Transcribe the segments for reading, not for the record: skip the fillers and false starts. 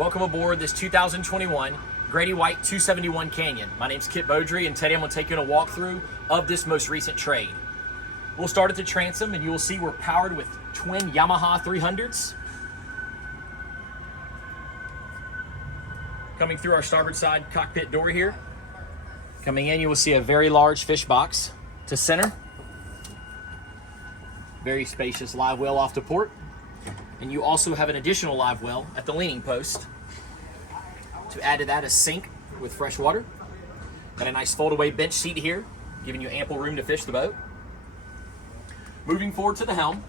Welcome aboard this 2021 Grady-White 271 Canyon. My name's Kit Beaudry, and today I'm going to take you on a walkthrough of this most recent trade. We'll start at the transom, and you will see we're powered with twin Yamaha 300s. Coming through our starboard side cockpit door here. Coming in, you will see a very large fish box to center. Very spacious live well off to port. And you also have an additional live well at the leaning post. To add to that, a sink with fresh water. Got a nice fold-away bench seat here, giving you ample room to fish the boat. Moving forward to the helm,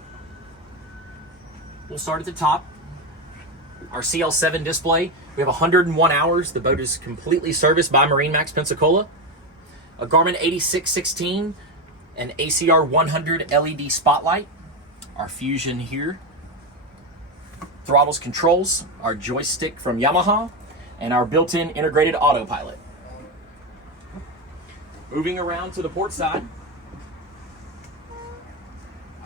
we'll start at the top. Our CL7 display. We have 101 hours. The boat is completely serviced by MarineMax Pensacola. A Garmin 8616, an ACR 100 LED spotlight. Our Fusion here. Throttles controls, our joystick from Yamaha, and our built-in integrated autopilot. Moving around to the port side,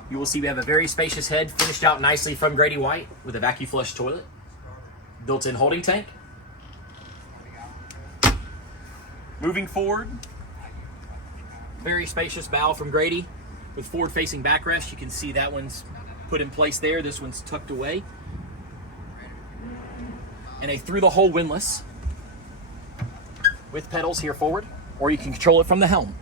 you will see we have a very spacious head finished out nicely from Grady-White with a vacuum flush toilet, built-in holding tank. Moving forward, very spacious bow from Grady with forward-facing backrest. You can see that one's put in place there. This one's tucked away. And a through-the-hole windlass with pedals here forward, or you can control it from the helm.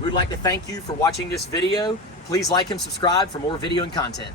We would like to thank you for watching this video. Please like and subscribe for more video and content.